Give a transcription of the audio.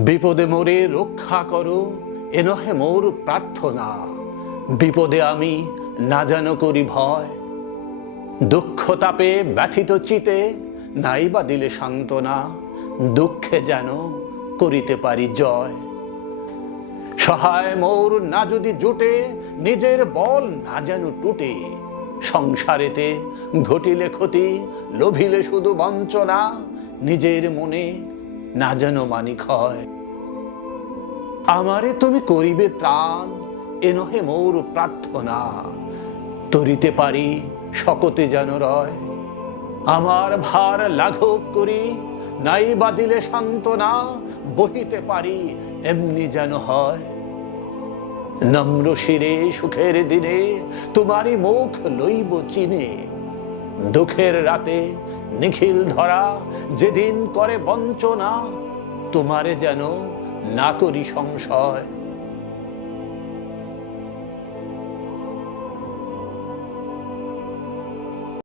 বিপদে মোরে রক্ষা করো এ নহে মোর প্রার্থনা। বিপদে আমি না যেন করি ভয়, দুঃখ তাপে ব্যথিত চিতে নাই বা দিলে সান্ত্বনা। দুঃখে যেন করিতে পারি জয়। সহায় মোর না যদি জুটে, নিজের বল না যেন টুটে। সংসারেতে ঘটিলে ক্ষতি, লোভিলে শুধু বঞ্চনা। নিজের মনে না যেন মানি ক্ষয়। আমারে তুমি করিবে ত্রাণ এ নহে মোর প্রার্থনা। তরিতে পারি শকতে যেন রয়। আমার ভার লাঘব করি নাই বা দিলে সান্ত্বনা। বহিতে পারি এমনি যেন হয়। নম্র শিরে সুখের দিনে তোমারই মুখ লইব চিনে। দুঃখের রাতে নিখিল ধরা যেদিন করে বঞ্চনা। তোমারে যেন না করি সংশয়।